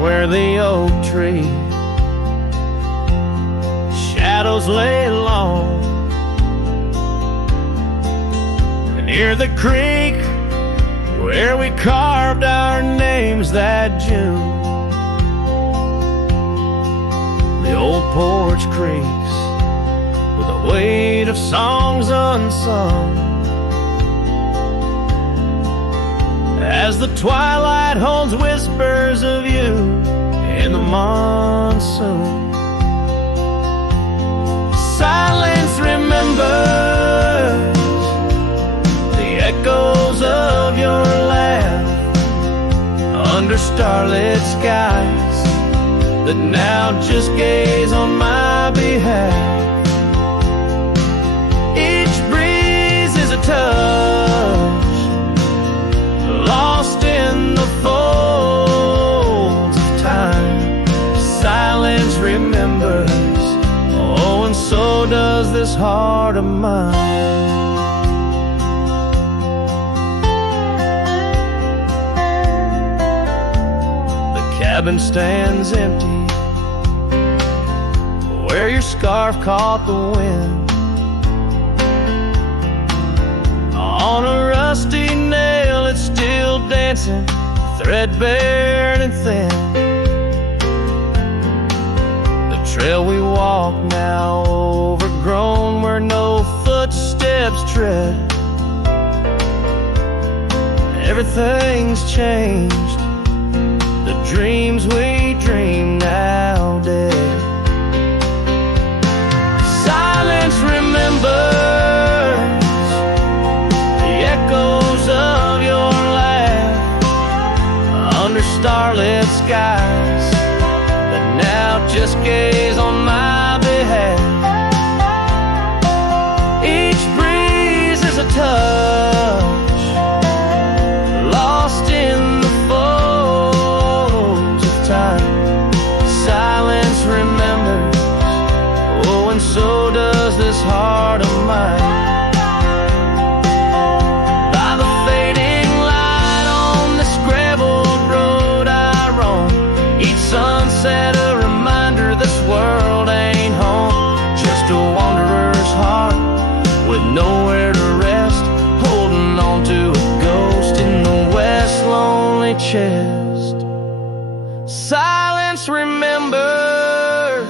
where the oak tree shadows lay long, and near the creek where we carved our names that June. The old porch creaks with the weight of songs unsung, as the twilight holds whispers of you in the monsoon. Silence remembers the echoes of your laugh under starlit skies that now just gaze on my behalf. Each breeze is a touch lost in the folds of time. Silence remembers, oh, and so does this heart of mine. The cabin stands empty where your scarf caught the wind. On a rusty nail it's still dancing, threadbare and thin. The trail we walk now overgrown, where no footsteps tread. Everything's changed, the dreams we dream now dead. Silence remembers the echoes of your laugh under starlit skies that now just gaze on my behalf. Each breeze is a touch lost in the folds of time. Silence remembers, oh, and so does this heart of mine. By the fading light on this graveled road I roam, each sunset a reminder this world ain't home. Just a wanderer's heart with nowhere to rest, holding on to a ghost in the west lonely chest. Silence remembers,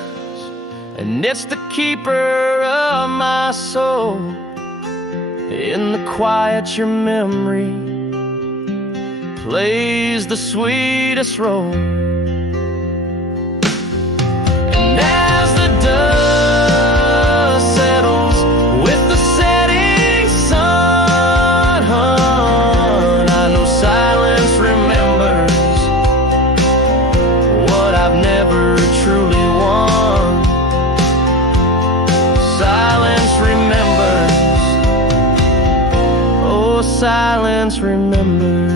and it's the keeper of my soul. In the quiet your memory plays the sweetest role. And as the dust settles with the setting sun, I know silence remembers what I've never truly won. Silence remembers, oh, silence remembers.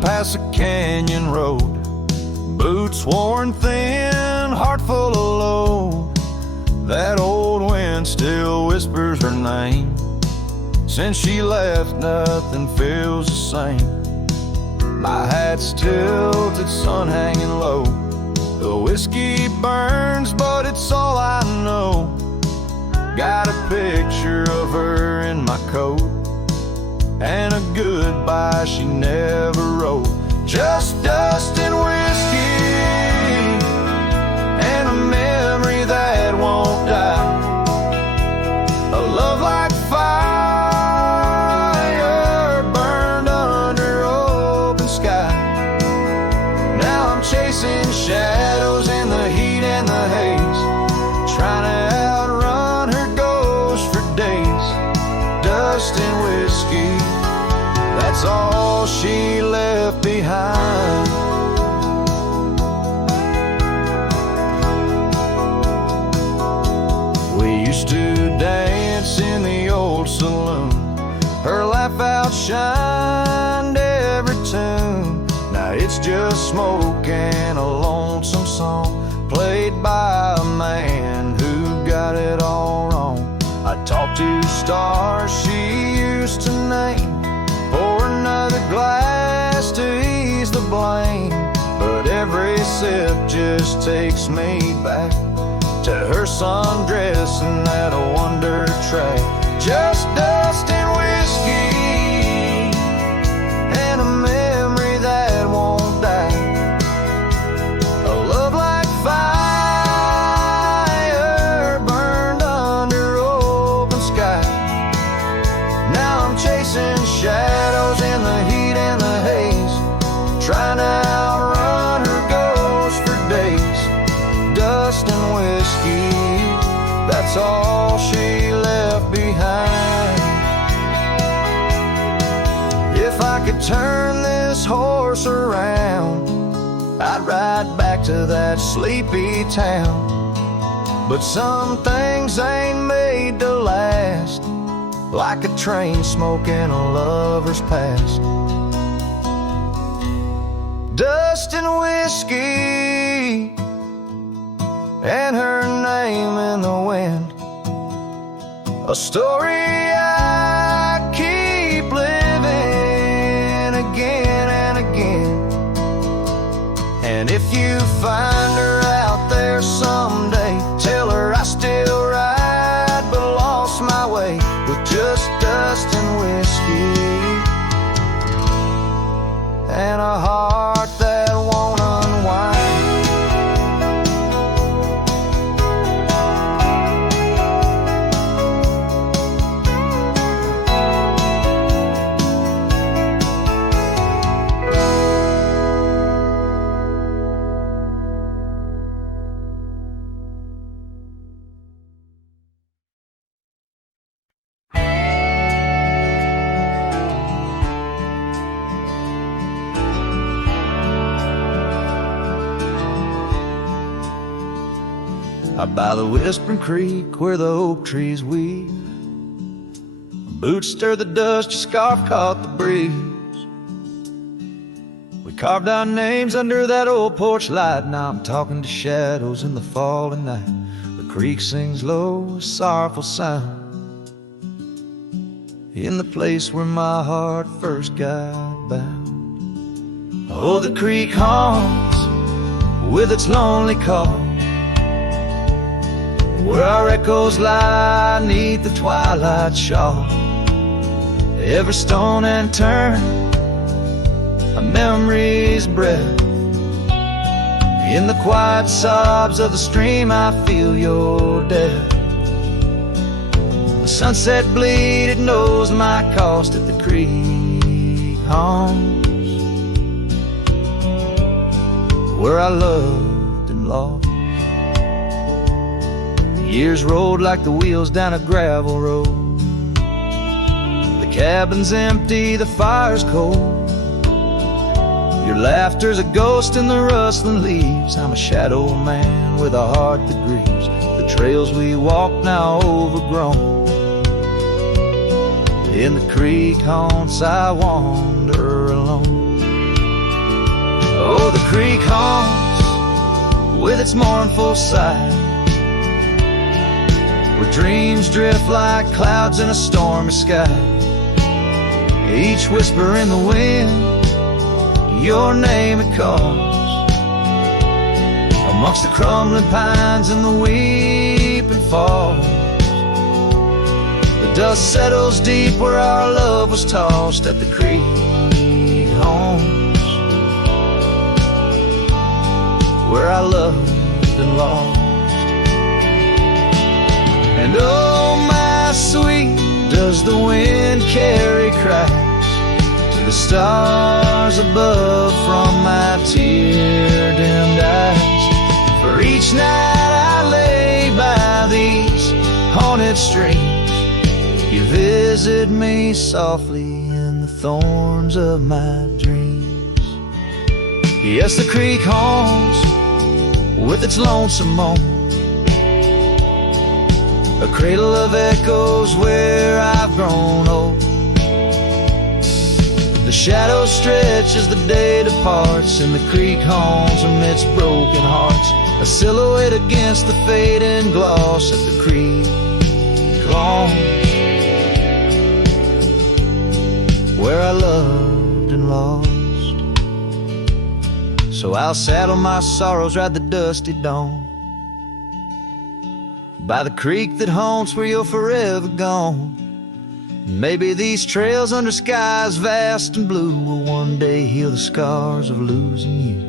Past a canyon road, boots worn thin, heart full of load. That old wind still whispers her name. Since she left, nothing feels the same. My hat's tilted, sun hanging low. The whiskey burns, but it's all I know. Got a picture of her in my coat, and a goodbye she never wrote. Just dust and whiskey, and a memory that won't die. A love like fire burned under open sky. Now I'm chasing shadows in the heat and the haze, trying to outrun her ghost for days. Dust and whiskey, that's all she left behind. it's just smoke and a lonesome song played by a man who got it all wrong. I talked to stars she used to name, pour another glass to ease the blame, but every sip just takes me back to her sundress and that wonder track. Just dust and whiskey and a memory that won't die, a love like fire burned under open sky. Now I'm chasing shadows in the heat and the haze, trying to outrun her ghost for days. Dust and whiskey, that's all she left behind. If I could turn this horse around, I'd ride back to that sleepy town. But some things ain't made to last, like a train smoke in a lover's past. Dust and whiskey and her name in the wind, a story I keep living again and again. And if you find her out there someday, tell her I still ride but lost my way, with just dust and whiskey and a heart that won't unwind. By the whispering creek where the oak trees weave, boots stir the dust, your scarf caught the breeze. We carved our names under that old porch light. Now I'm talking to shadows in the falling night. The creek sings low, a sorrowful sound, in the place where my heart first got bound. Oh, the creek haunts with its lonely call, where our echoes lie neath the twilight shawl. Every stone and turn, a memory's breath. In the quiet sobs of the stream, I feel your death. The sunset bleed, it knows my cost at the creek haunts, where I loved and lost. Years rolled like the wheels down a gravel road. The cabin's empty, the fire's cold. Your laughter's a ghost in the rustling leaves. I'm a shadow man with a heart that grieves. The trails we walk now overgrown. In the creek haunts I wander alone. Oh, the creek haunts with its mournful sigh, where dreams drift like clouds in a stormy sky. Each whisper in the wind, your name it calls. Amongst the crumbling pines and the weeping falls, the dust settles deep where our love was tossed at the creek haunts, where I loved and lost. And oh, my sweet, does the wind carry cries to the stars above from my tear-dimmed eyes? For each night I lay by these haunted streams, you visit me softly in the thorns of my dreams. Yes, the creek haunts with its lonesome moan, a cradle of echoes where I've grown old. The shadows stretch as the day departs, and the creek homes amidst broken hearts, a silhouette against the fading gloss at the creek homes, where I loved and lost. So I'll saddle my sorrows, ride the dusty dawn by the creek that haunts where you're forever gone. Maybe these trails under skies vast and blue will one day heal the scars of losing you.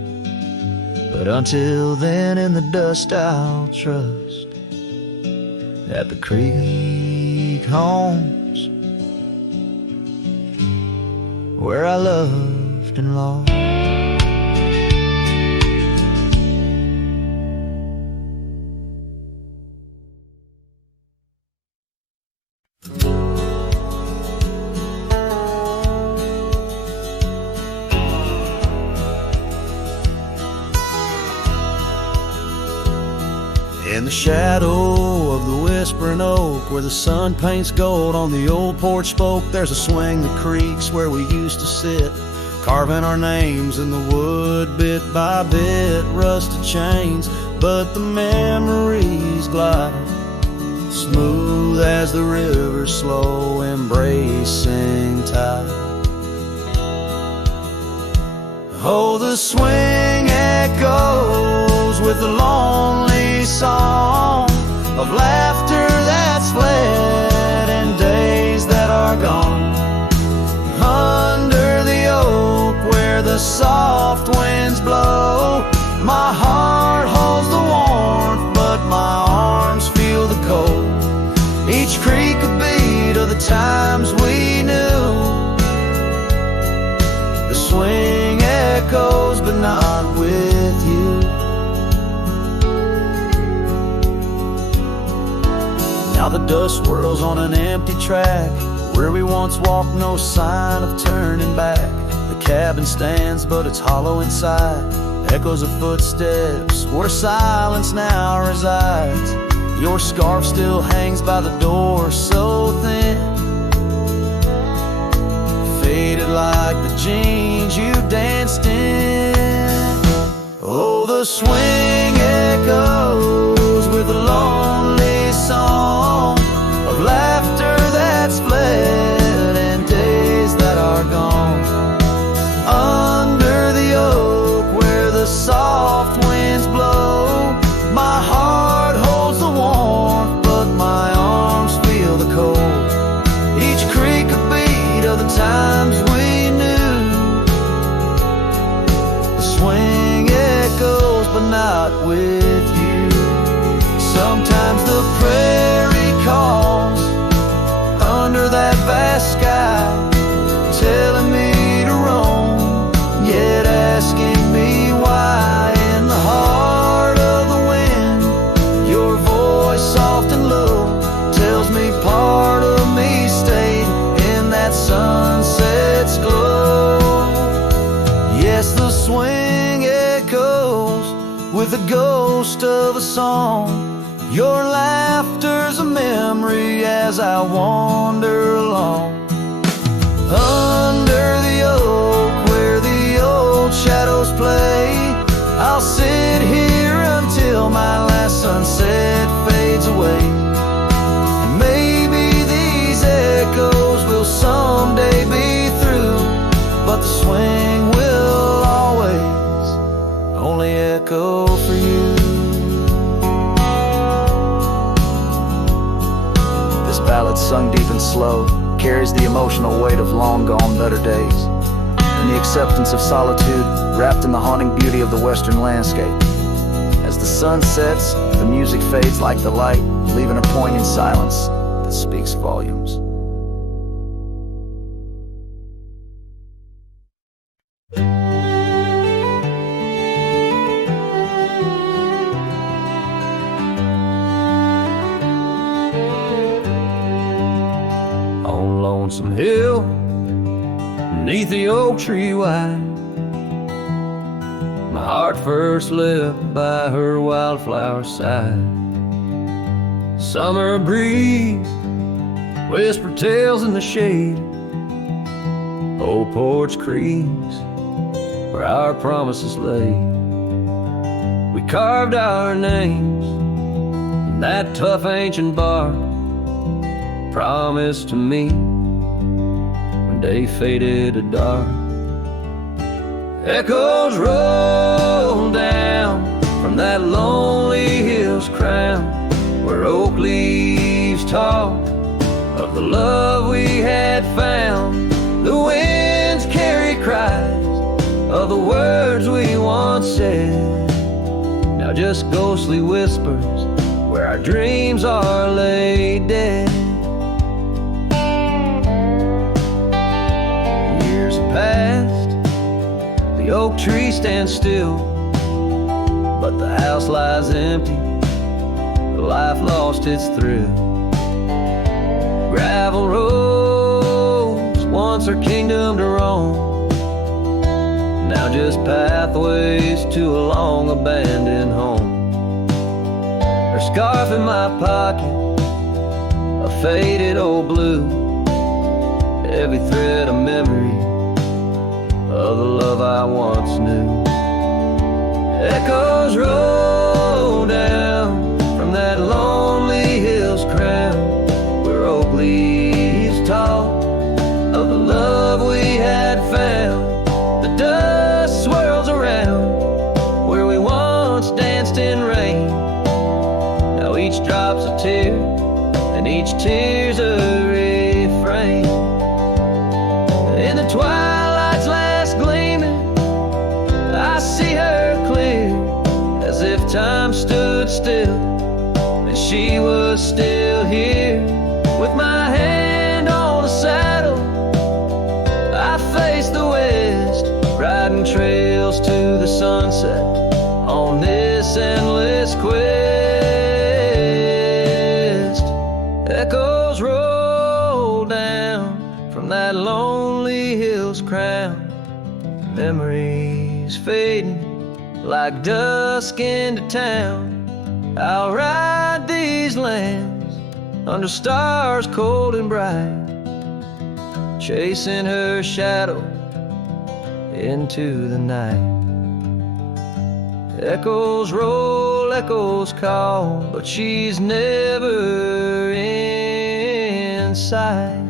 But until then, in the dust I'll trust at the creek homes, where I loved and lost. In the shadow of the whispering oak, where the sun paints gold on the old porch spoke, there's a swing that creaks where we used to sit, carving our names in the wood bit by bit, rusted chains, but the memories glide smooth as the river's slow embracing tide. Oh, the swing echoes with the lonely song of laughter that's fled and days that are gone. Under the oak where the soft winds blow, my heart holds the warmth, but my arms feel the cold. Each creek a beat of the times we knew. The swing echoes, but not with you. Now the dust swirls on an empty track, where we once walked, no sign of turning back. The cabin stands, but it's hollow inside, echoes of footsteps where silence now resides. Your scarf still hangs by the door, so thin, faded like the jeans you danced in. Oh, the swing echoes with a lonely song of laughter that's fled and days that are gone. Under the oak where the soft winds blow, my heart holds the warmth, but my arms feel the cold. Each creek a beat of the times we knew. The swing echoes, but not with you. Sometimes the prairie calls under that vast sky, telling me to roam, yet asking me why. In the heart of the wind, your voice soft and low tells me part of me stayed in that sunset's glow. Yes, the swing echoes with the ghost of a song. Your laughter's a memory as I wander along. Under the oak where the old shadows play, I'll sit here until my last sunset fades away. And maybe these echoes will someday be through, but the swing will always only echo for you. This ballad, sung deep and slow, carries the emotional weight of long gone better days, and the acceptance of solitude wrapped in the haunting beauty of the western landscape. As the sun sets, the music fades like the light, leaving a poignant silence that speaks volumes. On Lonesome Hill, beneath the oak tree wide, my heart first lived by her wildflower side. Summer breeze whispered tales in the shade, old porch creaks where our promises lay. We carved our names in that tough ancient bark, promised to meet when day faded to dark. Echoes roll down from that lonely hill's crown, where oak leaves talk of the love we had found. The winds carry cries of the words we once said, now just ghostly whispers where our dreams are laid dead. Years have passed, the oak tree stands still, but the house lies empty, life lost its thrill. Gravel roads, once our kingdom to roam, now just pathways to a long abandoned home. Her scarf in my pocket, a faded old blue, every thread a memory of the love I once knew. Echoes roll down from that lonely hill's crown, where oak leaves talk of the love we had found. The dust swirls around where we once danced in rain, now each drop's a tear and each tear's a refrain. In the twilight's last gleaming, I see her clear, as if time stood still and she was still here. With my hand on the saddle, I face the west, riding trails to the sunset on this endless quest. Echoes roll down from that lonely hill's crown, memories fading like dusk into town. I'll ride these lands under stars cold and bright, chasing her shadow into the night. Echoes roll, echoes call, but she's never in sight.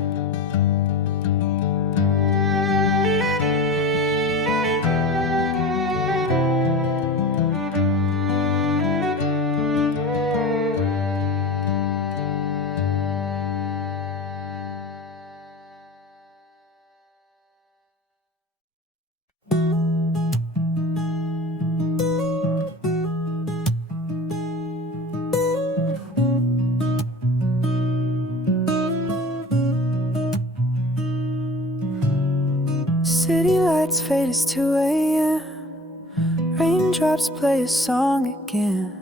City lights fade, it's 2 a.m. Raindrops play a song again.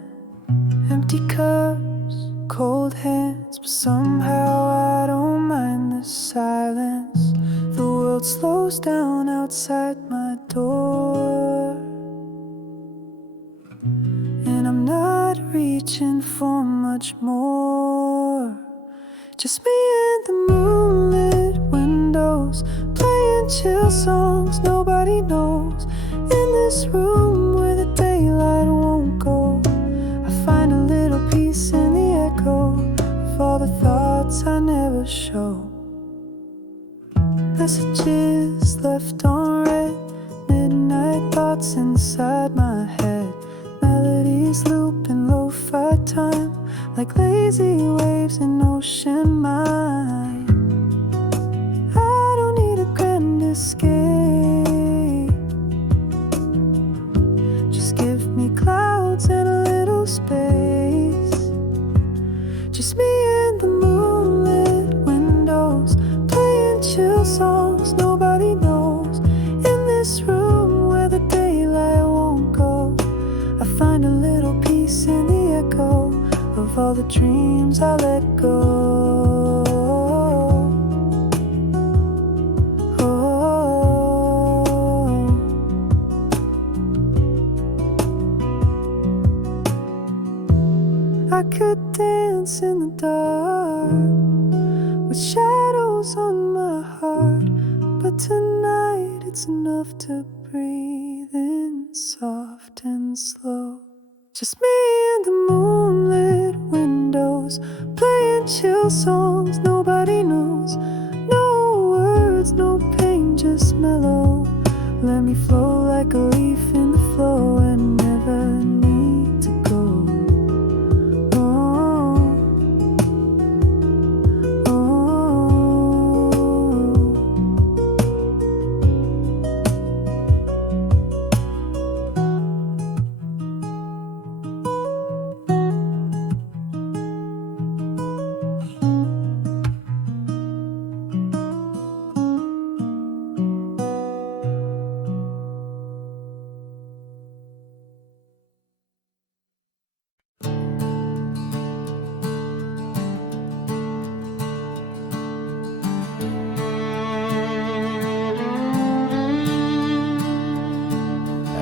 Empty cups, cold hands, but somehow I don't mind the silence. The world slows down outside my door, and I'm not reaching for much more. Just me and the moonlit windows, playing chill songs nobody knows. In this room where the daylight won't go, I find a little peace in the echo of all the thoughts I never show. Messages left on read, midnight thoughts inside my head. Melodies loop in lo-fi time, like lazy waves in ocean mind. I don't need a grand escape, just give me clouds and a little space. Just me and the moonlit windows, playing chill songs nobody knows. In this room where the daylight won't go, I find a little peace in the echo of all the dreams I let go. I could dance in the dark with shadows on my heart, but tonight close enough to breathe in soft and slow. Just me and the moonlit windows, playing chill songs nobody knows. No words, no pain, just mellow. Let me flow like a leaf in the flow and never need to go.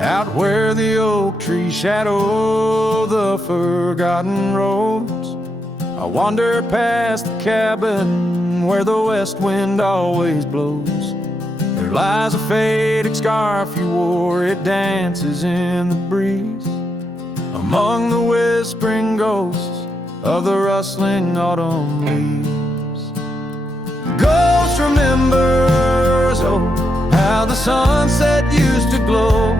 Out where the oak trees shadow the forgotten roads, I wander past the cabin where the west wind always blows. There lies a faded scarf you wore, it dances in the breeze, among the whispering ghosts of the rustling autumn leaves. Ghost remembers, oh, how the sunset used to glow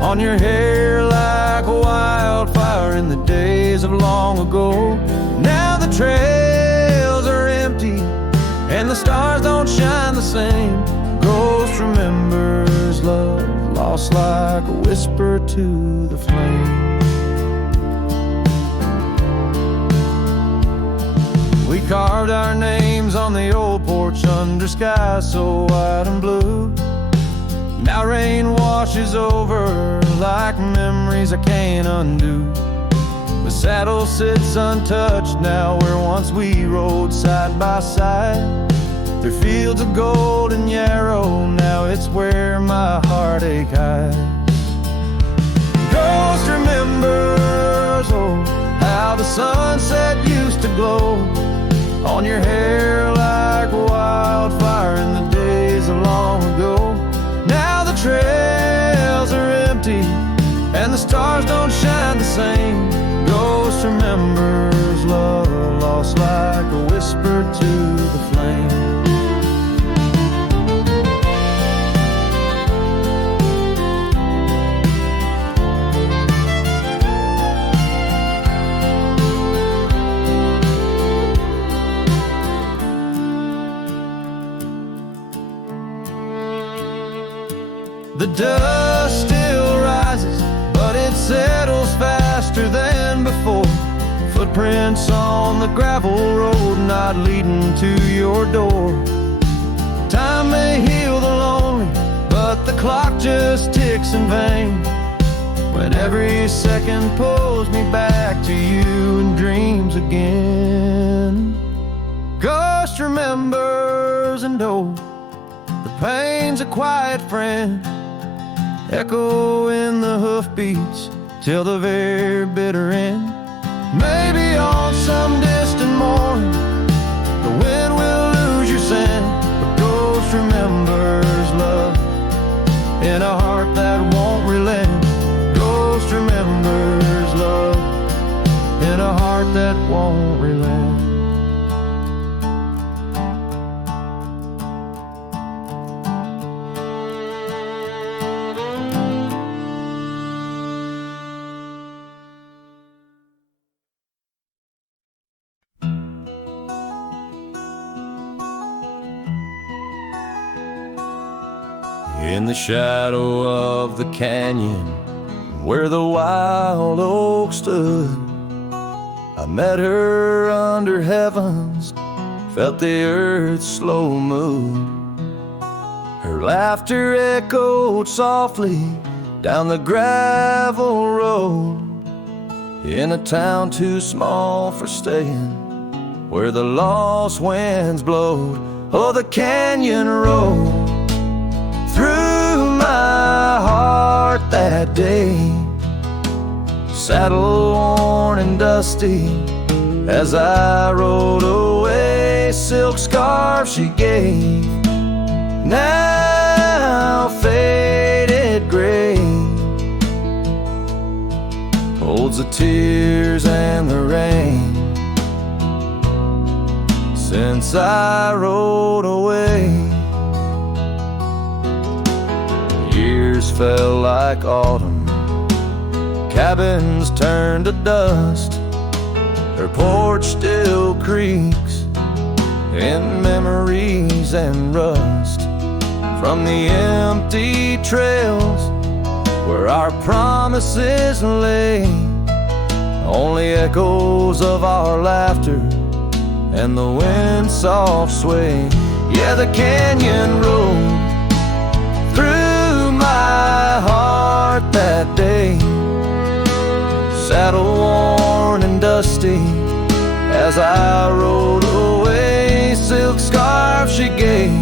on your hair like a wildfire in the days of long ago. Now the trails are empty and the stars don't shine the same. Ghost remembers love lost like a whisper to the flame. We carved our names on the old porch under skies so white and blue. Now rain washes over like memories I can't undo. The saddle sits untouched now where once we rode side by side. Through fields of golden yarrow, now it's where my heartache hides. Ghost remembers, oh, how the sunset used to glow on your hair like a wildfire in the days of long ago. Now the trails are empty and the stars don't shine the same. Ghost remembers love lost like a whisper to the flame. The dust still rises, but it settles faster than before. Footprints on the gravel road, not leading to your door. Time may heal the lonely, but the clock just ticks in vain, when every second pulls me back to you in dreams again. Ghost remembers, and oh, the pain's a quiet friend, echo in the hoofbeats till the very bitter end. Maybe on some distant morn the wind will lose your scent, but ghost remembers love in a heart that won't relent. Ghost remembers love in a heart that won't relent. In the shadow of the canyon where the wild oak stood, I met her under heavens, felt the earth's slow move. Her laughter echoed softly down the gravel road, in a town too small for staying, where the lost winds blowed. Oh, the canyon road through my heart that day, saddle worn and dusty as I rode away. Silk scarf she gave, now now faded gray holds the tears and the rain since I rode away. Years fell like autumn, cabins turned to dust. Her porch still creaks in memories and rust from the empty trails where our promises lay. Only echoes of our laughter and the wind's soft sway. Yeah, the canyon rolled through my heart that day, saddle worn and dusty as I rode away. Silk scarf she gave,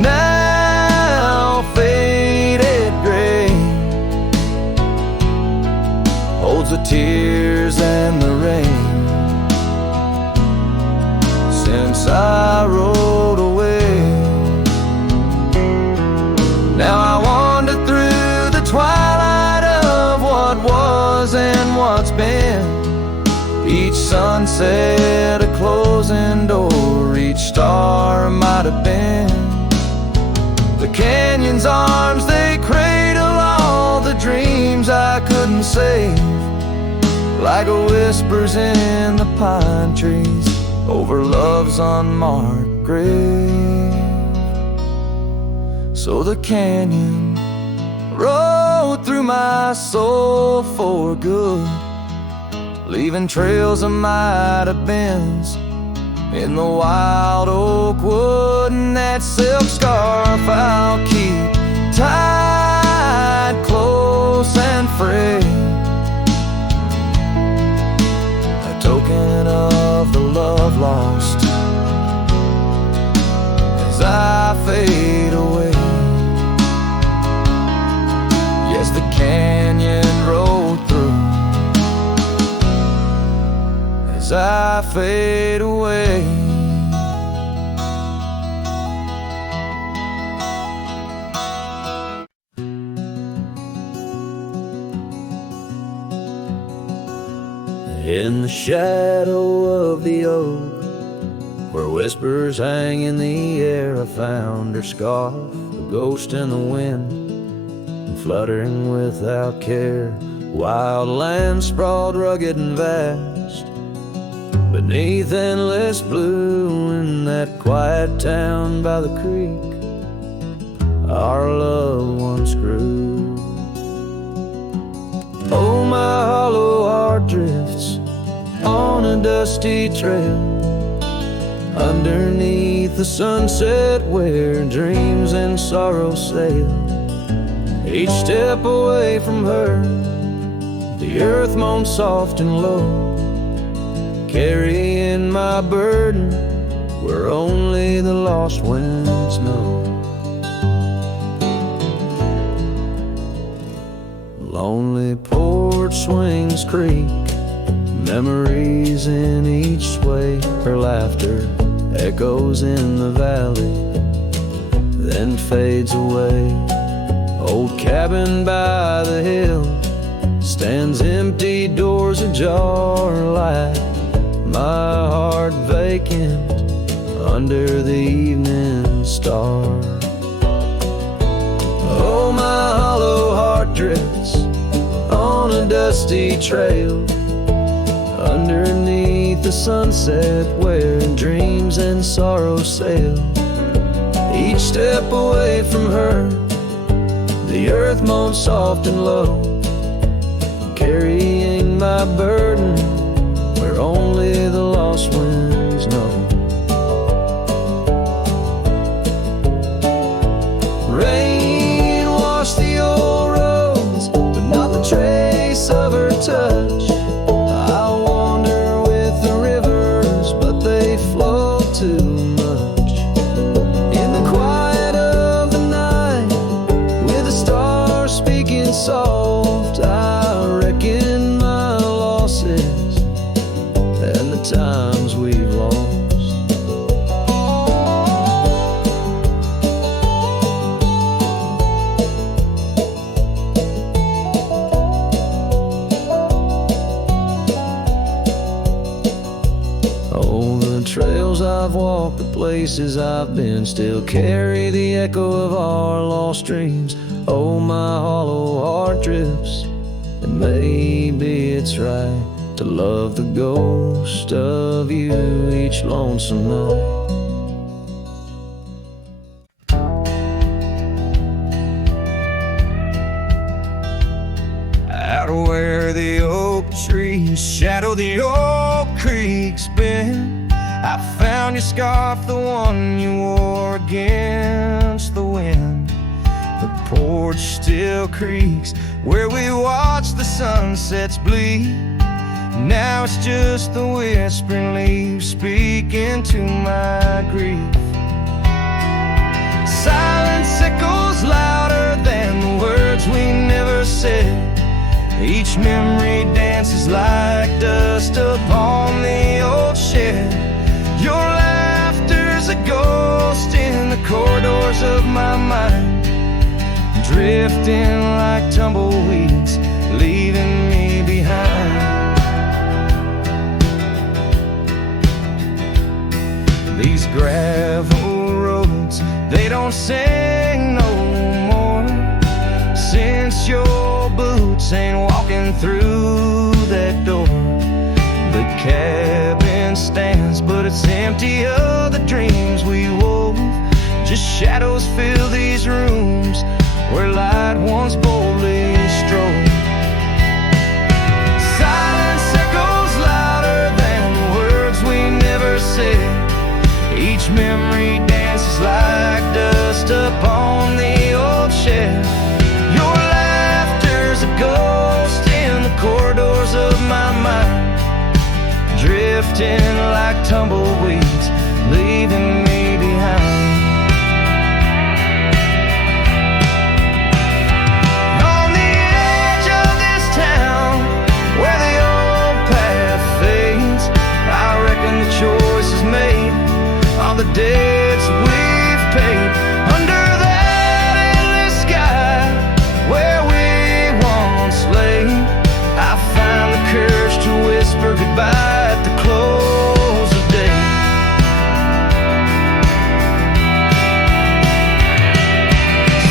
now faded gray, holds the tears and the rain since I rode away. Now I wander through the twilight of what was and what's been. Each sunset a closing door, each star might have been. The canyon's arms, they cradle all the dreams I couldn't save, like whispers in the pine trees over love's unmarked grave. So the canyon rode through my soul for good, leaving trails of might have beens in the wild oak wood. And that silk scarf I'll keep tied close and frayed, a token of the love lost as I fade away. Yes, the canyon rolled through as I fade away. In the shadow of the oak, where whispers hang in the air, I found her scarf, a ghost in the wind, and fluttering without care. Wild land sprawled rugged and vast beneath endless blue. In that quiet town by the creek, our love once grew. Oh, my hollow heart drifts on a dusty trail underneath the sunset where dreams and sorrow sail. Each step away from her, the earth moans soft and low, carrying my burden where only the lost winds know. Lonely porch swings creak, memories in each sway. Her laughter echoes in the valley, then fades away. Old cabin by the hill stands empty, doors ajar, like my heart vacant under the evening star. Oh, my hollow heart drifts on a dusty trail underneath the sunset where dreams and sorrow sail. Each step away from her, the earth moans soft and low, carrying my burden where only the lost winds know. Rain washed the old roads, but not the trace of her touch. I wander with the rivers, but they flow too much. In the quiet of the night, with the stars speaking soft, I reckon my losses and the times we've lost. I've walked, the places I've been, still carry the echo of our lost dreams. Oh, my hollow heart drifts, and maybe it's right to love the ghost of you each lonesome night. Out where the oak trees shadow the old creek's bend, I found your scarf, the one you wore against the wind. The porch still creaks where we watch the sunsets bleed. Now it's just the whispering leaves speaking to my grief. Silence echoes louder than the words we never said. Each memory dances like dust upon the old shed. Your laughter's a ghost in the corridors of my mind, drifting like tumbleweeds, leaving me behind. These gravel roads, they don't sing no more, since your boots ain't walking through that door. The cabin stands, but it's empty of the dreams we wove. Just shadows fill these rooms where light once boldly strode. Silence echoes louder than the words we never said. Each memory dances like dust upon the old shed. Your laughter's a ghost in the corridors of my mind, drifting like tumbleweeds, leaving me behind. On the edge of this town, where the old path fades, I reckon the choice is made, all the debts we've paid. Under that endless sky where we once lay, I find the courage to whisper goodbye at the close of day.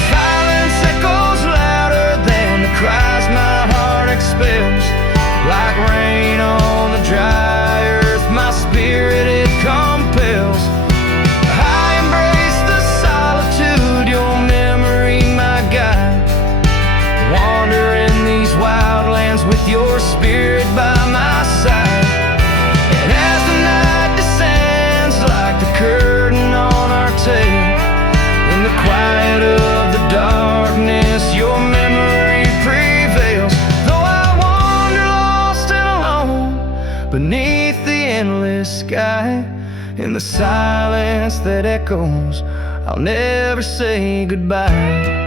Silence echoes louder than the cries my heart expels. Like rain on the dry earth, my spirit it compels. I embrace the solitude, your memory my guide. Wander in these wildlands with your spirit by my side. And as the night descends like the curtain on our tale, in the quiet of the darkness your memory prevails. Though I wander lost and alone beneath the endless sky, in the silence that echoes, I'll never say goodbye.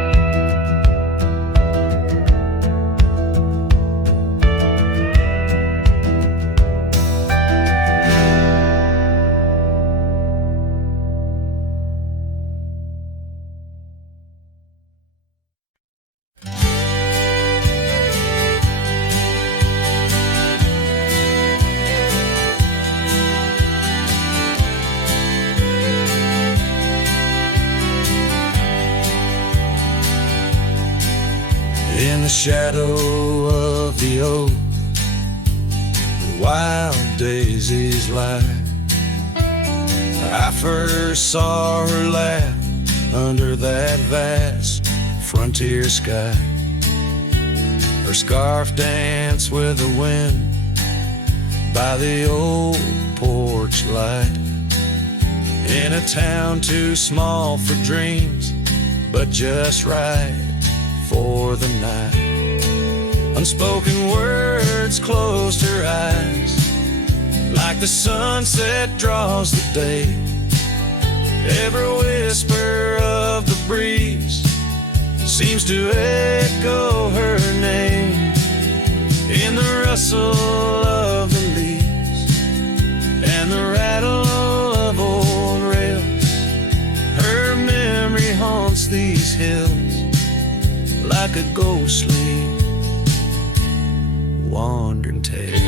In the shadow of the oak, the wild daisies lie. I first saw her laugh under that vast frontier sky. Her scarf danced with the wind by the old porch light. In a town too small for dreams, but just right for the night. Unspoken words closed her eyes, like the sunset draws the day. Every whisper of the breeze seems to echo her name. In the rustle of the leaves and the rattle of old rails, her memory haunts these hills like a ghostly wandering tale.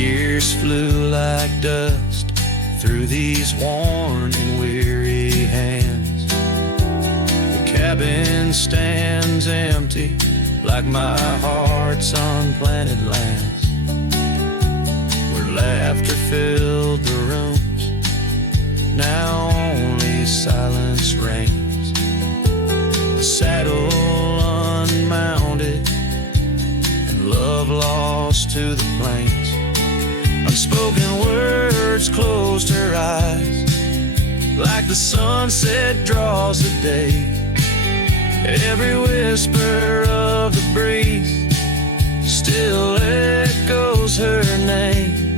Years flew like dust through these worn and weary hands. The cabin stands empty like my heart's unplanted lands, where laughter filled the rooms, now only silence reigns. The saddle unmounted and love lost to the plains. Unspoken words closed her eyes, like the sunset draws the day. Every whisper of the breeze still echoes her name.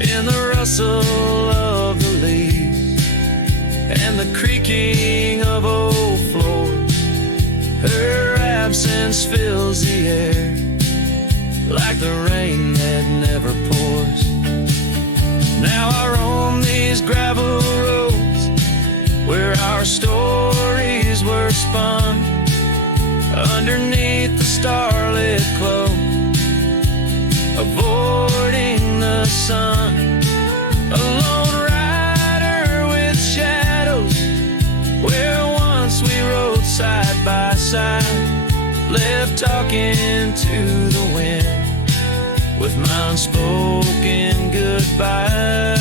In the rustle of the leaves and the creaking of old floors, her absence fills the air like the rain that never pours. Now I roam these gravel roads where our stories were spun, underneath the starlit cloak, avoiding the sun. A lone rider with shadows, where once we rode side by side, left talking to the wind with my unspoken goodbye.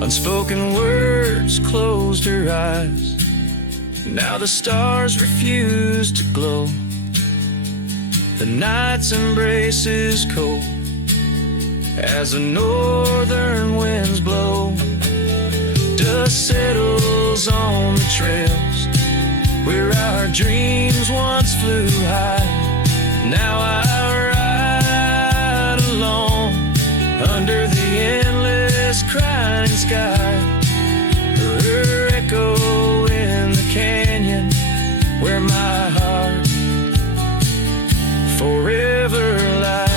Unspoken words closed her eyes. Now the stars refuse to glow. The night's embrace is cold as the northern winds blow. Dust settles on the trails where our dreams once flew high. Now I ride alone under the endless crying sky. Her echo in the canyon where my heart forever lies.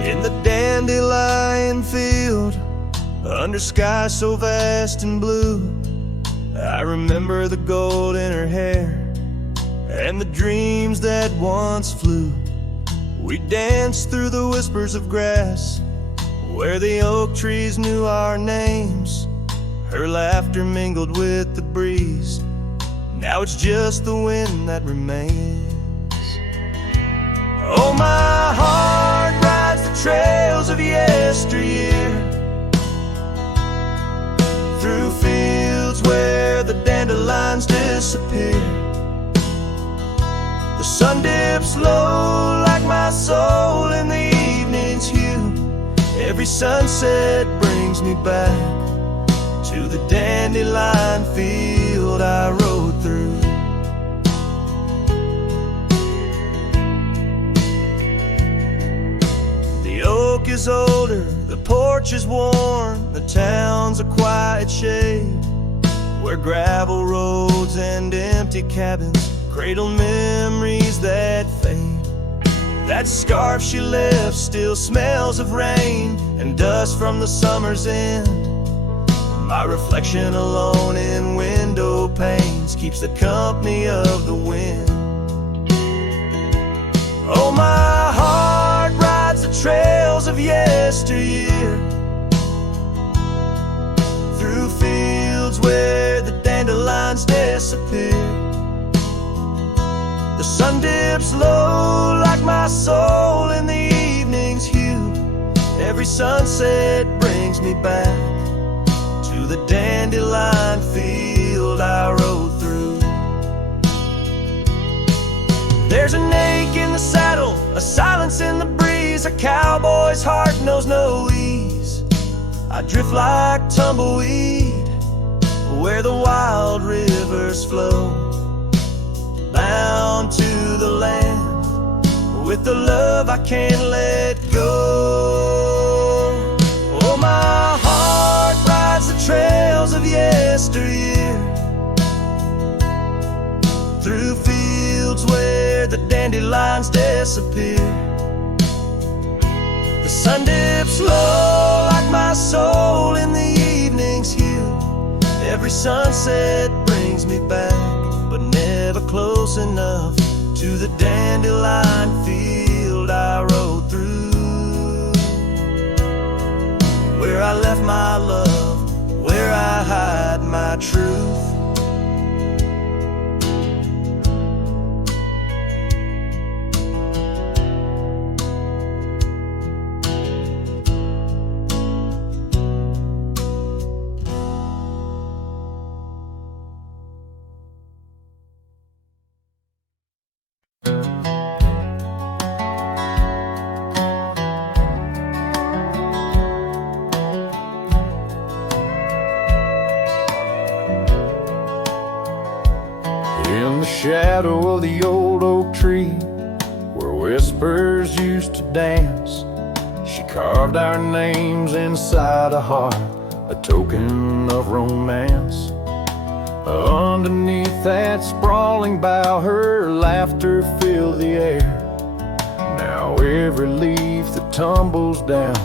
In the dandelion field, under sky so vast and blue, I remember the gold in her hair and the dreams that once flew. We danced through the whispers of grass where the oak trees knew our names. Her laughter mingled with the breeze. Now it's just the wind that remains. Oh, my heart rides the trails of yesteryear, through fields where the dandelions disappear. The sun dips low like my soul in the evening's hue. Every sunset brings me back to the dandelion field I rode through. The oak is older, the porch is worn, the town's a quiet shade, where gravel roads and empty cabins cradle memories that fade. That scarf she left still smells of rain and dust from the summer's end. My reflection alone in window panes keeps the company of the wind. Oh, my heart rides the trails of yesteryear, through fields where the dandelions disappear. The sun dips low like my soul in the evening's hue. Every sunset brings me back to the dandelion field I rode through. There's an ache in the saddle, a silence in the breeze. A cowboy's heart knows no ease. I drift like tumbleweed where the wild rivers flow. bound to the land with the love I can't let go. Oh, my heart rides the trails of yesteryear, through fields where the dandelions disappear. The sun dips low like my soul in the evening's hue. Every sunset brings me back, but never close enough to the dandelion field I rode through, where I left my love, where I hide my truth. In the shadow of the old oak tree, where whispers used to dance, she carved our names inside a heart, a token of romance. Underneath that sprawling bough, her laughter filled the air. Now every leaf that tumbles down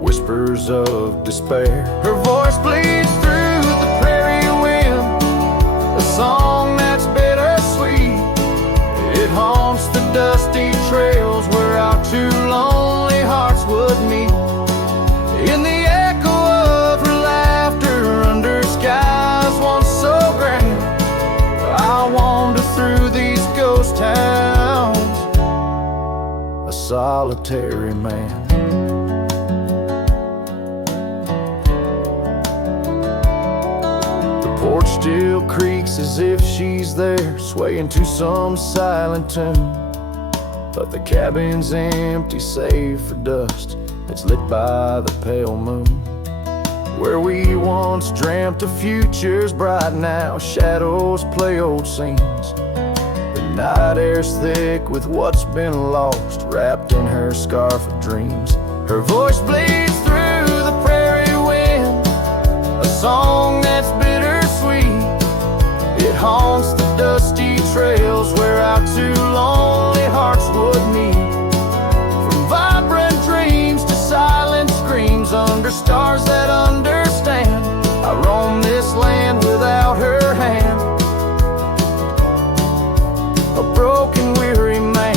whispers of despair. Her voice bleeds through the prairie wind, a song that's bittersweet. It haunts the dusty trails where our two lonely hearts would meet. In the echo of her laughter under skies once so grand, I wander through these ghost towns, a solitary man. The porch still creaks as if she's there, swaying to some silent tune. But the cabin's empty save for dust that's lit by the pale moon. Where we once dreamt of futures bright, now shadows play old scenes. The night air's thick with what's been lost, wrapped in her scarf of dreams. Her voice bleeds through the prairie wind, a song that's bittersweet. It haunts the dusty trails where our two lonely hearts would meet. From vibrant dreams to silent screams under stars that understand, I roam this land without her hand, a broken, weary man.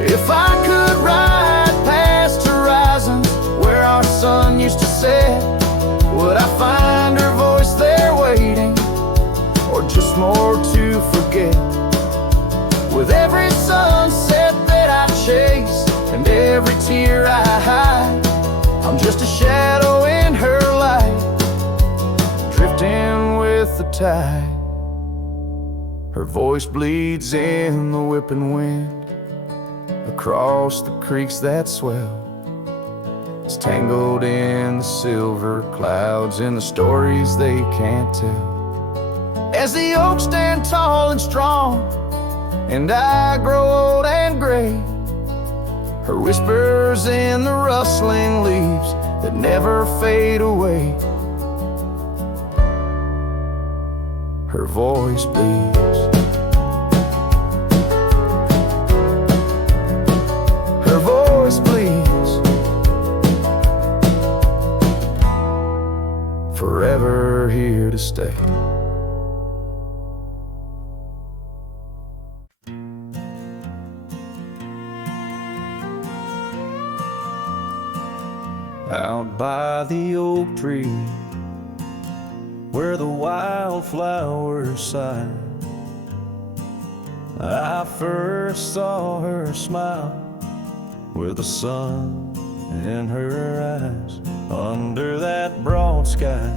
If I could ride past horizons where our sun used to set, would I find her voice there waiting, or just more to forget? With every sunset that I chase and every tear I hide, I'm just a shadow in her light, drifting with the tide. Her voice bleeds in the whipping wind, across the creeks that swell. It's tangled in the silver clouds, in the stories they can't tell. As the oaks stand tall and strong, and I grow old and gray, her whispers in the rustling leaves that never fade away. Her voice bleeds. Her voice bleeds, forever here to stay. Out by the oak tree, where the wildflowers sigh, I first saw her smile with the sun in her eyes. Under that broad sky,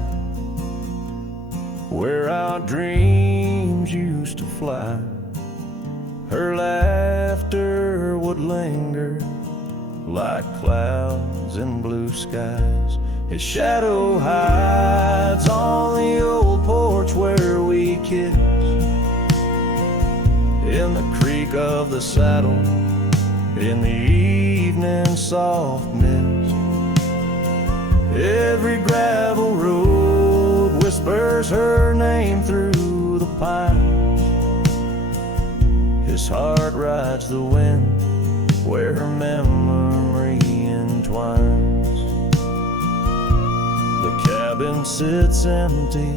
where our dreams used to fly, her laughter would linger like clouds in blue skies. His shadow hides on the old porch where we kissed in the creak of the saddle, in the evening soft mist. Every gravel road whispers her name through the pines. His heart rides the wind where her memory entwines. The cabin sits empty,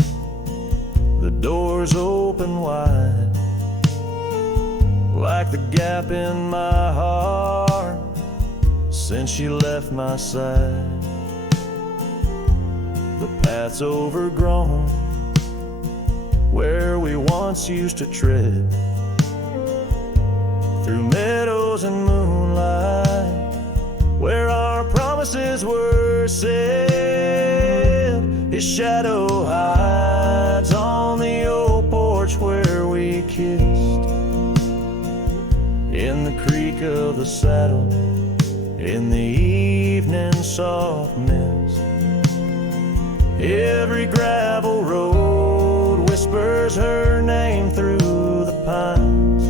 the doors open wide, like the gap in my heart since she left my side. The path's overgrown where we once used to tread, through meadows and moonlight where our promises were said. His shadow hides on the old porch where we kissed, in the creak of the saddle, in the evening soft mist. Every gravel road whispers her name through the pines.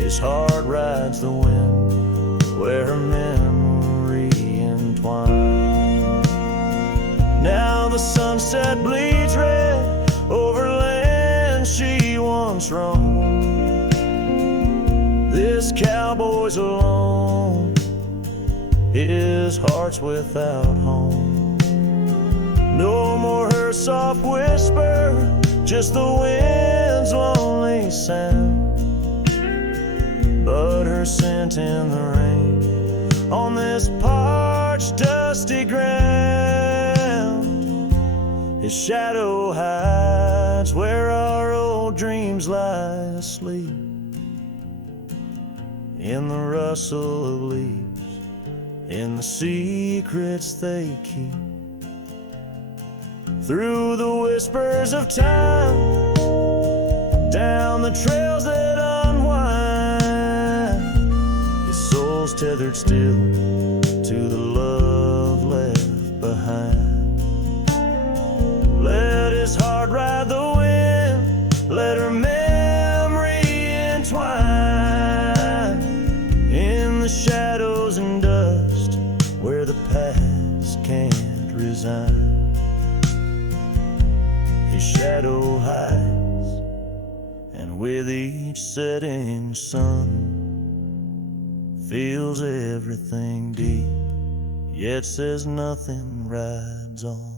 His heart rides the wind where her memory entwines. Now the sunset bleeds red over land she once roamed. This cowboy's alone, his heart's without home. No more her soft whisper, just the wind's lonely sound. But her scent in the rain on this parched, dusty ground. His shadow hides where our old dreams lie asleep, in the rustle of leaves, in the secrets they keep. Through the whispers of time, down the trails that unwind, his soul's tethered still to the love left behind. Let his heart ride the wind, let her memory entwine, in the shadows and dust where the past can't resign. His shadow hides, and with each setting sun, feels everything deep, yet says nothing, rides on.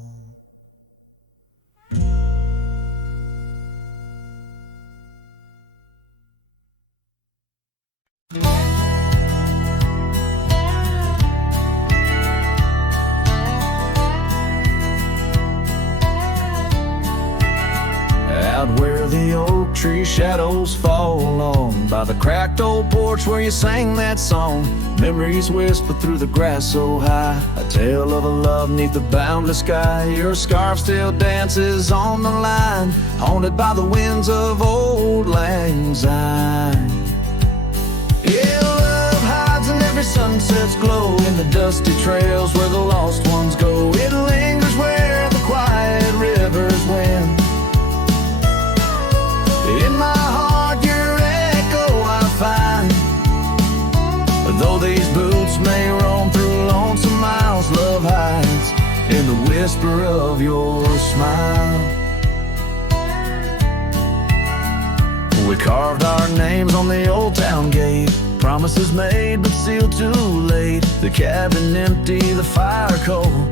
Out where the oak tree shadows fall along, by the cracked old porch where you sang that song, memories whisper through the grass so high, a tale of a love neath the boundless sky. Your scarf still dances on the line, haunted by the winds of old lang syne. Yeah, love hides in every sunset's glow, in the dusty trails where the lost ones go. It lingers where the quiet rivers win. In my heart your echo I find, though these boots may roam through lonesome miles, love hides in the whisper of your smile. We carved our names on the old town gate, promises made but sealed too late. The cabin empty, the fire cold,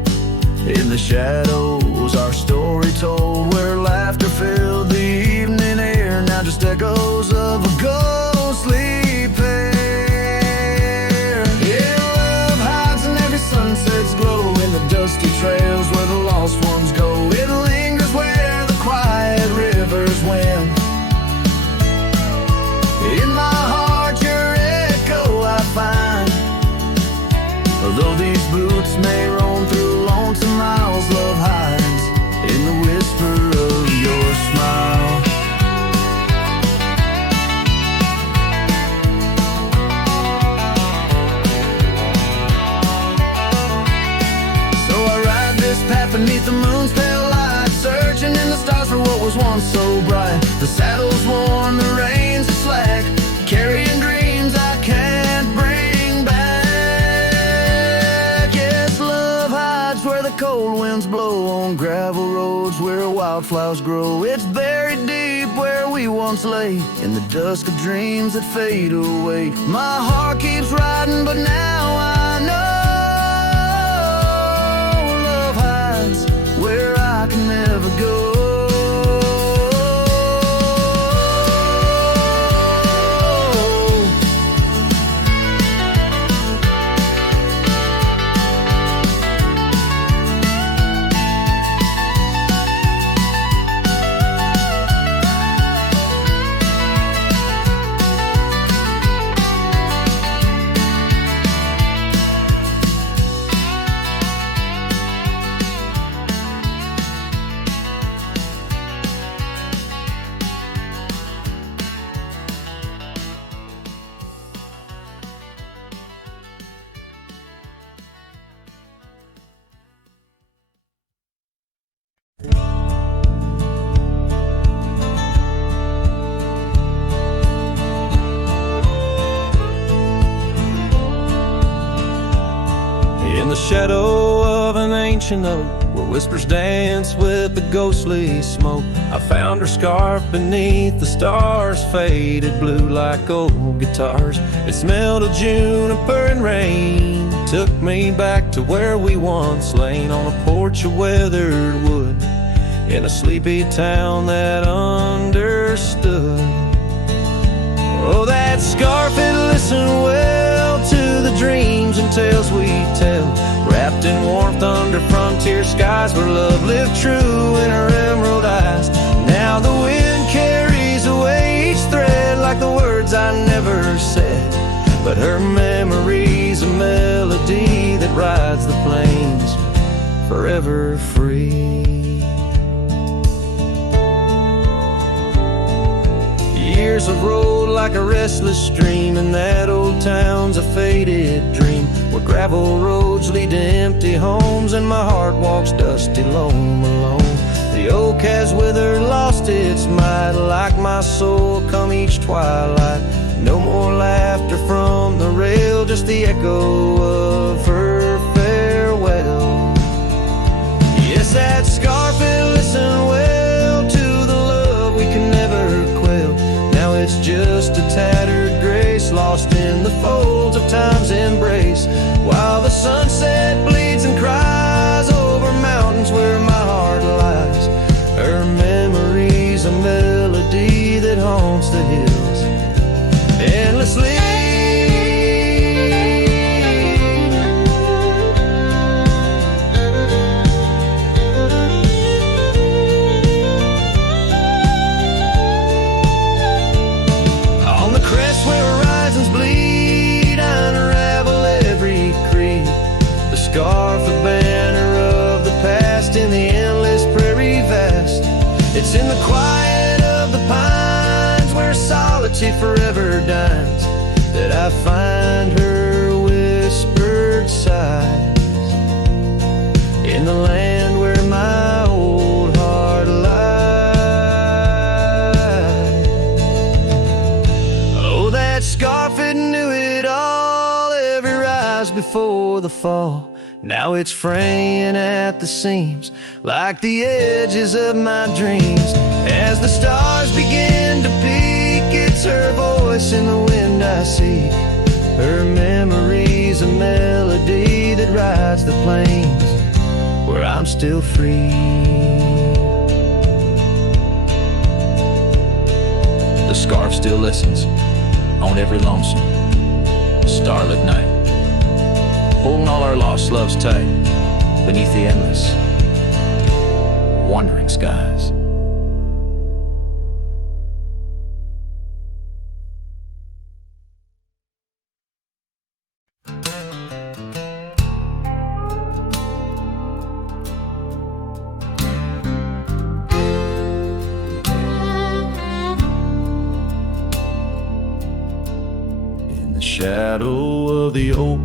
in the shadows our story told, where laughter filled the evening air, now just echoes of a ghostly pair. Yeah, love hides in every sunset's glow, in the dusty trails where the lost ones go. It lingers where the quiet rivers win. In my heart your echo I find, although these boots may roam through lonesome miles, love hides in the whisper of your smile. So I ride this path beneath the moon's pale light, searching in the stars for what was once so bright. The saddle's worn, the rain winds blow on gravel roads where wildflowers grow. It's buried deep where we once lay, in the dusk of dreams that fade away. My heart keeps riding, but now I know love hides where I can never go. In the shadow of an ancient oak, where whispers dance with the ghostly smoke, I found her scarf beneath the stars, faded blue like old guitars. It smelled of juniper and rain, took me back to where we once lain, on a porch of weathered wood, in a sleepy town that understood. Oh, that scarf, it listened well to the dreams and tales we tell, wrapped in warmth under frontier skies, where love lived true in her emerald eyes. Now the wind carries away each thread like the words I never said, but her memory's a melody that rides the plains forever free. Years have rolled like a restless stream, and that old town's a faded dream, where gravel roads lead to empty homes, and my heart walks dusty, lone, alone. The oak has withered, lost its might, like my soul come each twilight. No more laughter from the rail, just the echo of her farewell. Yes, that scarf, it listened well to the love we can never quell. Now it's just a tattered grace, lost in the folds of time's embrace, while the sunset bleeds and cries over mountains where my heart lies. Her memory's a melody that haunts the hills endlessly. Scarf, a banner of the past, in the endless prairie vast. It's in the quiet of the pines, where solitude forever dines, that I find her whispered sighs, in the land where my old heart lies. Oh, that scarf, it knew it all, every rise before the fall. Now it's fraying at the seams, like the edges of my dreams. As the stars begin to peak, it's her voice in the wind I see. Her memory's a melody that rides the plains where I'm still free. The scarf still listens on every lonesome starlit night, holding all our lost loves tight beneath the endless, wandering skies. In the shadow of the oak,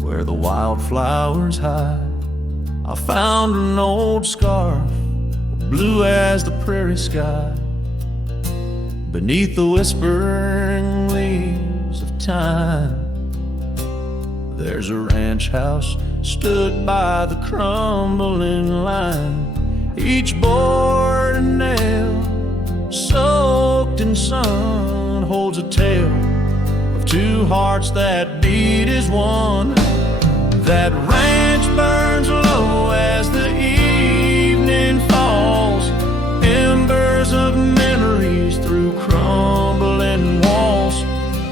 where the wildflowers hide, I found an old scarf, blue as the prairie sky, beneath the whispering leaves of time. There's a ranch house stood by the crumbling line, each board and nail soaked in sun holds a tale of two hearts that beat as one. That ranch burns low as the evening falls, embers of memories through crumbling walls.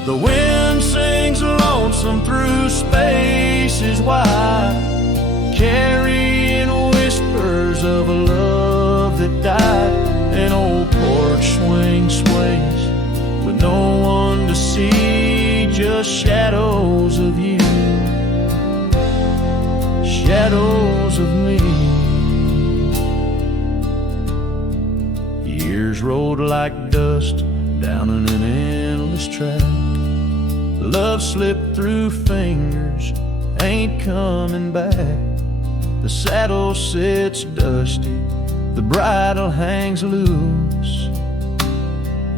The wind sings lonesome through spaces wide, carrying whispers of a love that died. An old porch swing sways with no one to see, just shadows of you, shadows of me. Years rolled like dust down in an endless track. Love slipped through fingers, ain't coming back. The saddle sits dusty, the bridle hangs loose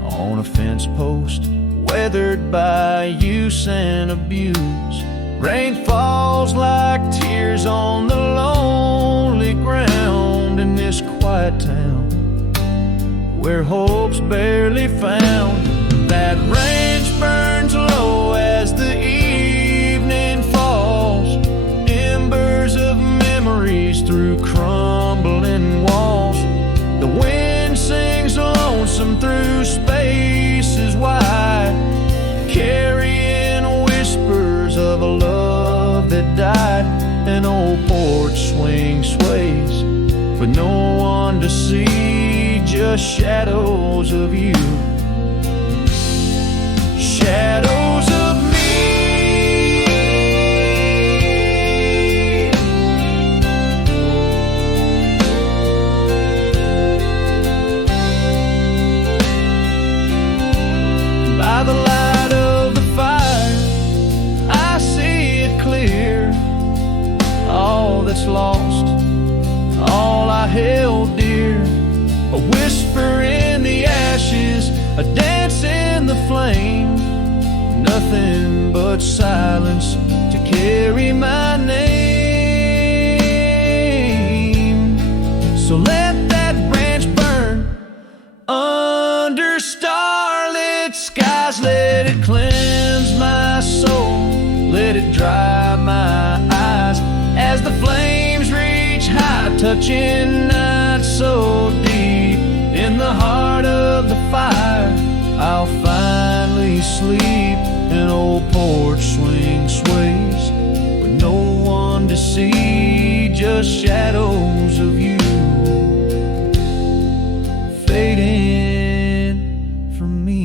on a fence post, weathered by use and abuse. Rain falls like tears on the lonely ground in this quiet town where hope's barely found. That ranch burns low as the evening falls, embers of memories through crumbling walls. The wind sings lonesome through spaces wide, carrying whispers of a love that died. An old porch swing sways with no one to see, just shadows of you, shadows of me. By the light of the fire, I see it clear. All that's lost, all I held dear. A whisper in the ashes, a dance in the flame. Nothing but silence to carry my name. So let that branch burn under starlit skies. Let it cleanse my soul, let it dry my eyes as the flames reach high, touching night so deep. In the heart of the fire, I'll finally sleep. An old porch swing sways with no one to see, just shadows of you fading from me.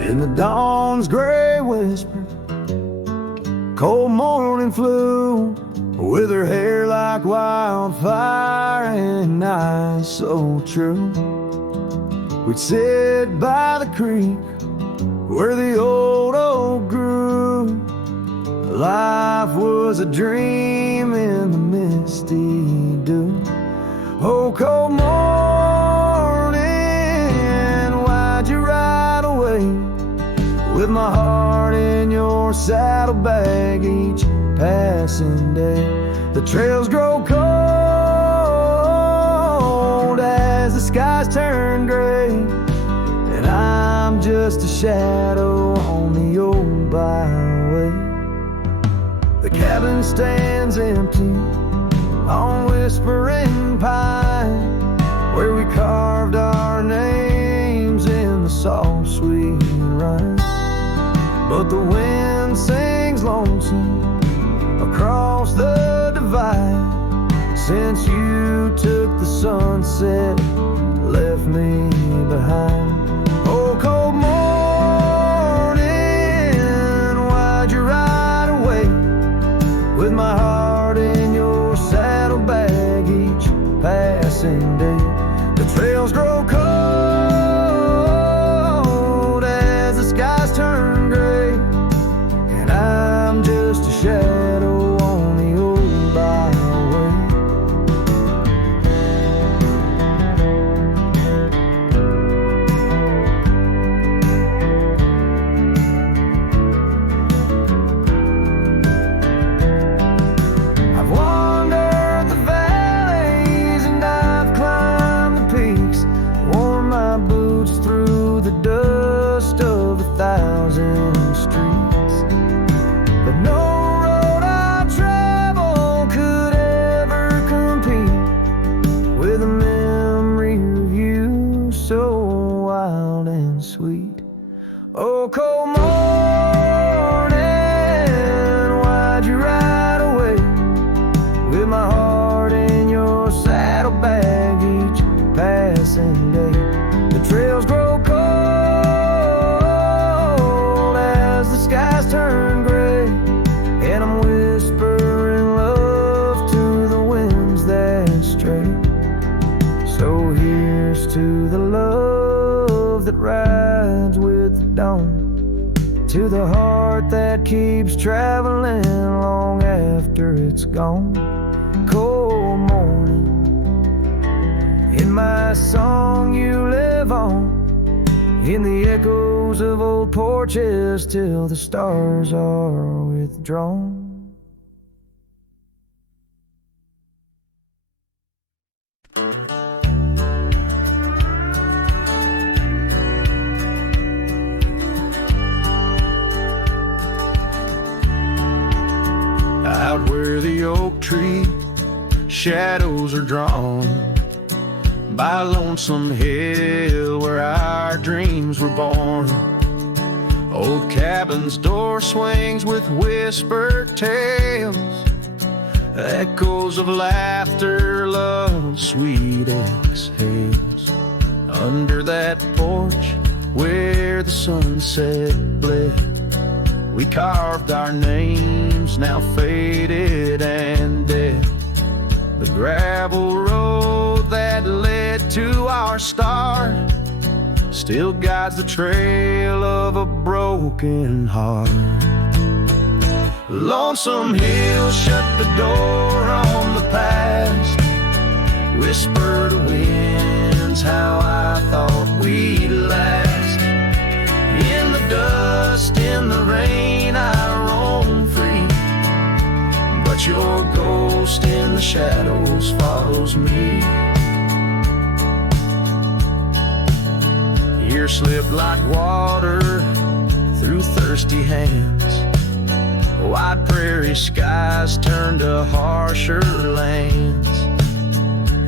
In the dawn's gray whisper, cold morning flew, with her hair like wildfire and eyes so true. We'd sit by the creek where the old oak grew. Life was a dream in the misty dew. Oh, cold morning, why'd you ride away? With my heart in your saddlebag each passing day. The trails grow cold as the skies turn gray, and I'm just a shadow on the old byway. The cabin stands empty on Whispering Pine, where we carved our names in the soft sweet rime. But the wind sings lonesome across the divide since you took the sunset, left me behind. Oh, cold morning, why'd you ride away? With my heart in your saddlebag each passing day. The trails grow cold Oh, cold morning, why'd you ride away with my heart in your saddlebag each passing day? The trails grow cold as the skies turn gray, and I'm whispering love to the winds that stray. So here's to the love that rides with the dawn, to the heart that keeps traveling long after it's gone. Cold morning, in my song you live on, in the echoes of old porches till the stars are withdrawn. Out where the oak tree shadows are drawn by a lonesome hill where our dreams were born. Old cabin's door swings with whispered tales, echoes of laughter, love, sweet exhales. Under that porch where the sunset bled, we carved our names, now faded and dead. The gravel road that led to our start still guides the trail of a broken heart. Lonesome Hill shut the door on the past, whisper to winds how I thought we'd last. In the dust, in the rain, I roam free, but your ghost in the shadows follows me. Years slip like water through thirsty hands, wide prairie skies turn to harsher lands.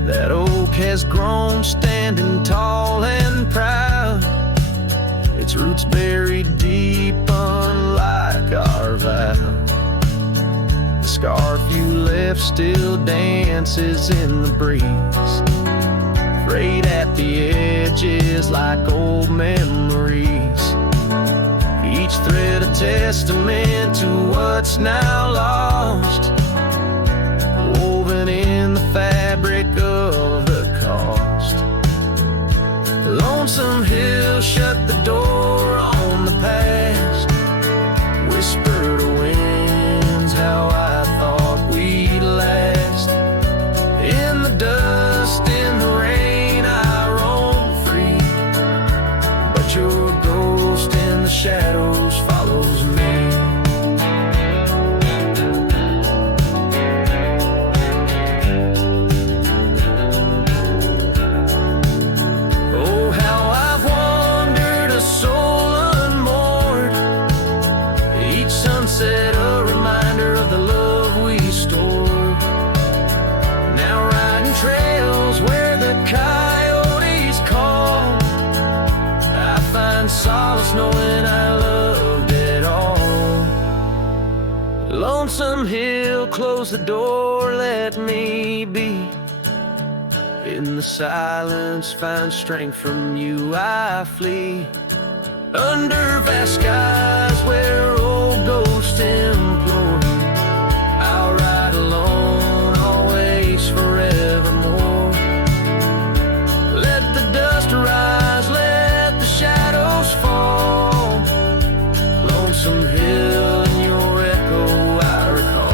That oak has grown standing tall and proud, its roots buried deep unlike our vow. The scarf you left still dances in the breeze, frayed at the edges like old memories. Each thread a testament to what's now lost, woven in the fabric of the cost. Lonesome Hill shut the door on the past, whisper to winds how I thought we'd last. In the dust, in the rain, I roam free, but your ghost in the shadows follows me. Solace knowing I loved it all. Lonesome Hill, close the door, let me be. In the silence, find strength from you, I flee. Under vast skies where old ghosts implore, I'll ride alone, always, forevermore. Let the dust rise, let the shadows fall. Lonesome Hill and your echo I recall.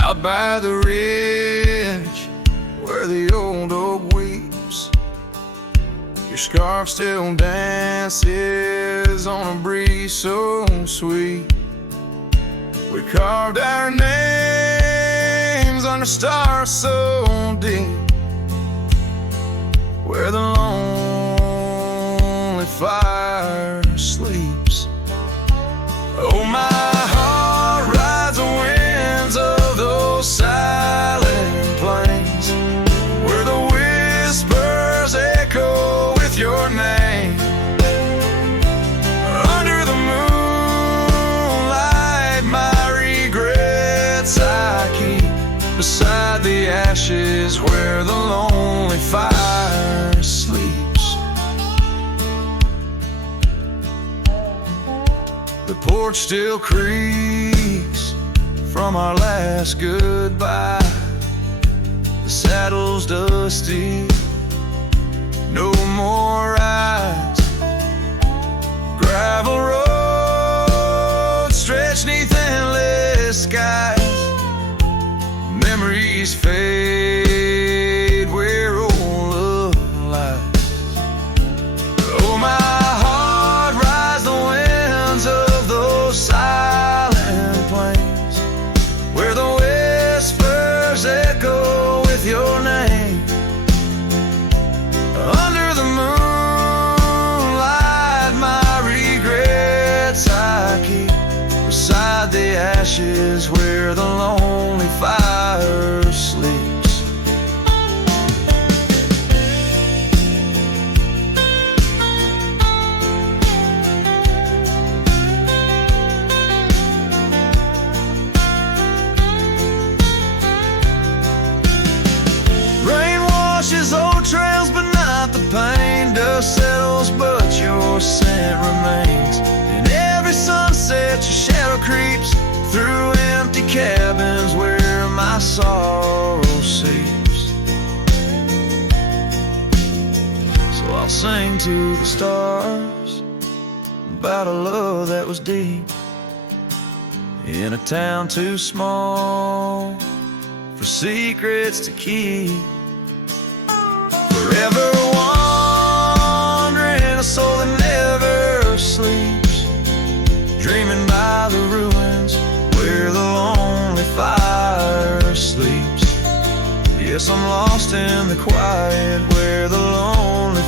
Out by the ridge where the old oak weeps, your scarf still dances on a breeze so sweet. We carved our names under stars so deep, where the ashes where the lonely fire sleeps. The porch still creaks from our last goodbye. The saddle's dusty, no more rides. Gravel roads stretch neath endless skies. Memories fade where old love lies. Oh, my heart rides the winds of those silent plains, where the whispers echo with your name. Under the moonlight, my regrets I keep beside the ashes where the lonely fire sleeps. Rain washes old trails, but not the pain. Dust settles, but your scent remains. In every sunset, your shadow creeps through empty cabins where my sorrow seeps. So I'll sing to the stars about a love that was deep, in a town too small for secrets to keep. Forever wandering, a soul that never sleeps, dreaming by the ruins where the lonely fire sleeps. Yes, I'm lost in the quiet where the lonely